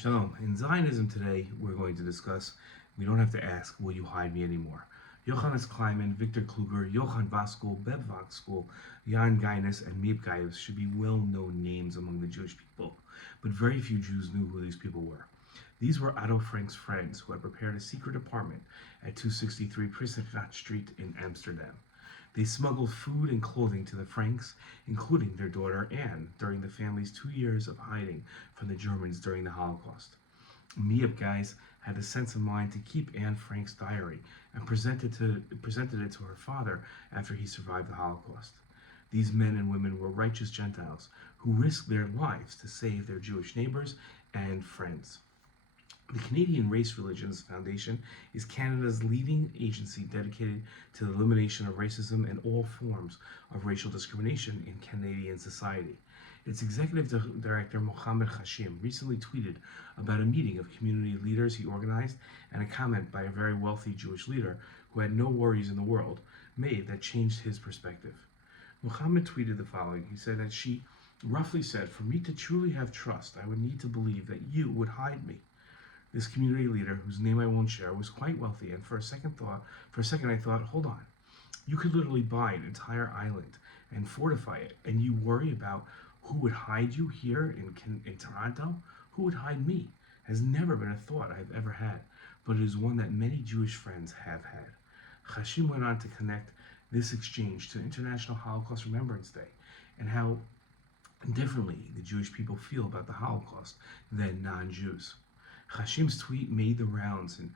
Shalom. In Zionism today, we're going to discuss We Don't Have to Ask, Will You Hide Me Anymore? Johannes Kleiman, Victor Kluger, Johann Voskuil, Bev Voskuil, Jan Guinness, and Meep Gaius should be well-known names among the Jewish people, but very few Jews knew who these people were. These were Otto Frank's friends who had prepared a secret apartment at 263 Prinsjesstraat Street in Amsterdam. They smuggled food and clothing to the Franks, including their daughter Anne, during the family's 2 years of hiding from the Germans during the Holocaust. Miep guys had the sense of mind to keep Anne Frank's diary and presented it to her father after he survived the Holocaust. These men and women were righteous Gentiles who risked their lives to save their Jewish neighbors and friends. The Canadian Race Religions Foundation is Canada's leading agency dedicated to the elimination of racism and all forms of racial discrimination in Canadian society. Its executive director, Mohammed Hashim, recently tweeted about a meeting of community leaders he organized and a comment by a very wealthy Jewish leader who had no worries in the world made that changed his perspective. Mohammed tweeted the following. He said that she roughly said, "For me to truly have trust, I would need to believe that you would hide me." This community leader, whose name I won't share, was quite wealthy, and for a second I thought, hold on, you could literally buy an entire island and fortify it, and you worry about who would hide you here in Toronto? Who would hide me? Has never been a thought I've ever had, but it is one that many Jewish friends have had. Hashim went on to connect this exchange to International Holocaust Remembrance Day and how differently the Jewish people feel about the Holocaust than non-Jews. Hashim's tweet made the rounds in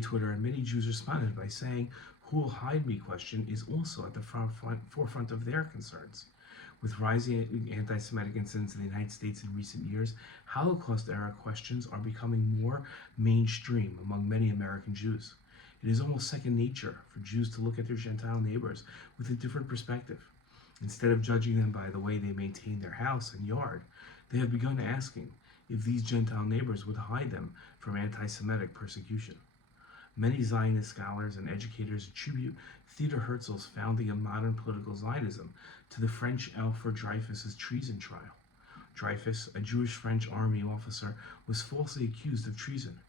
Twitter, and many Jews responded by saying, "Who will hide me?" question is also at the forefront of their concerns. With rising anti-Semitic incidents in the United States in recent years, Holocaust era questions are becoming more mainstream among many American Jews. It is almost second nature for Jews to look at their Gentile neighbors with a different perspective. Instead of judging them by the way they maintain their house and yard, they have begun asking if these Gentile neighbors would hide them from anti-Semitic persecution. Many Zionist scholars and educators attribute Theodor Herzl's founding of modern political Zionism to the French Alfred Dreyfus's treason trial. Dreyfus, a Jewish French army officer, was falsely accused of treason.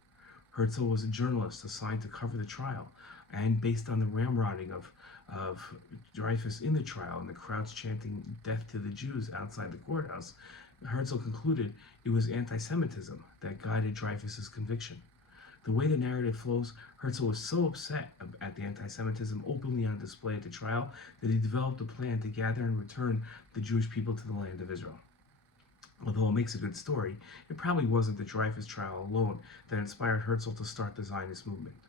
Herzl was a journalist assigned to cover the trial, and based on the ramrodding of Dreyfus in the trial and the crowds chanting "Death to the Jews" outside the courthouse, Herzl concluded it was anti-Semitism that guided Dreyfus's conviction. The way the narrative flows, Herzl was so upset at the anti-Semitism openly on display at the trial that he developed a plan to gather and return the Jewish people to the land of Israel. Although it makes a good story, it probably wasn't the Dreyfus trial alone that inspired Herzl to start the Zionist movement.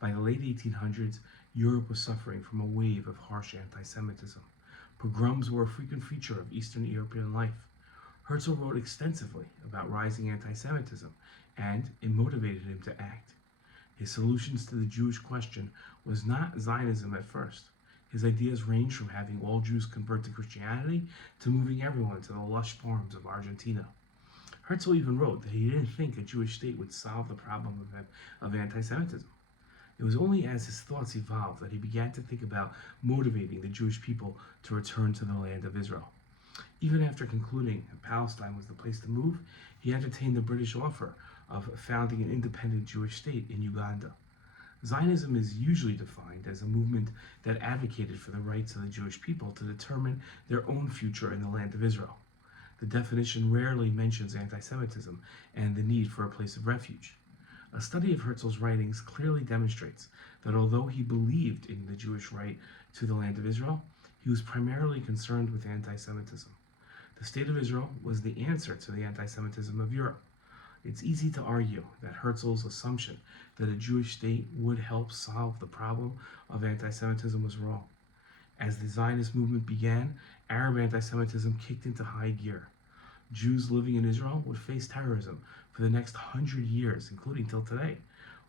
By the late 1800s, Europe was suffering from a wave of harsh anti-Semitism. Pogroms were a frequent feature of Eastern European life. Herzl wrote extensively about rising anti-Semitism, and it motivated him to act. His solutions to the Jewish question was not Zionism at first. His ideas ranged from having all Jews convert to Christianity to moving everyone to the lush farms of Argentina. Herzl even wrote that he didn't think a Jewish state would solve the problem of anti-Semitism. It was only as his thoughts evolved that he began to think about motivating the Jewish people to return to the land of Israel. Even after concluding that Palestine was the place to move, he entertained the British offer of founding an independent Jewish state in Uganda. Zionism is usually defined as a movement that advocated for the rights of the Jewish people to determine their own future in the land of Israel. The definition rarely mentions anti-Semitism and the need for a place of refuge. A study of Herzl's writings clearly demonstrates that although he believed in the Jewish right to the land of Israel, he was primarily concerned with anti-Semitism. The State of Israel was the answer to the anti-Semitism of Europe. It's easy to argue that Herzl's assumption that a Jewish state would help solve the problem of anti-Semitism was wrong. As the Zionist movement began, Arab anti-Semitism kicked into high gear. Jews living in Israel would face terrorism for the next 100 years, including till today.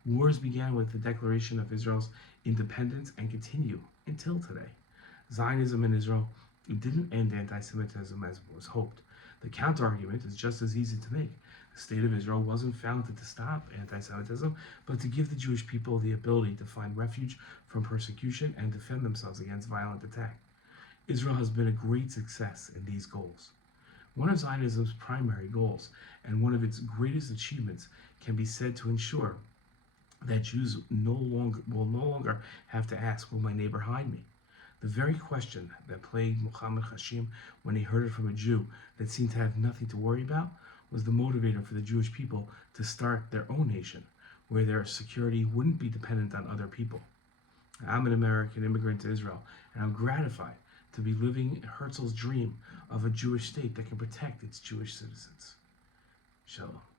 Wars began with the declaration of Israel's independence and continue until today. Zionism in Israel didn't end anti-Semitism as was hoped. The counter-argument is just as easy to make. The State of Israel wasn't founded to stop anti-Semitism, but to give the Jewish people the ability to find refuge from persecution and defend themselves against violent attack. Israel has been a great success in these goals. One of Zionism's primary goals and one of its greatest achievements can be said to ensure that Jews will no longer have to ask, "Will my neighbor hide me?" The very question that plagued Muhammad Hashim when he heard it from a Jew that seemed to have nothing to worry about was the motivator for the Jewish people to start their own nation, where their security wouldn't be dependent on other people. I'm an American immigrant to Israel, and I'm gratified to be living Herzl's dream of a Jewish state that can protect its Jewish citizens. Shalom.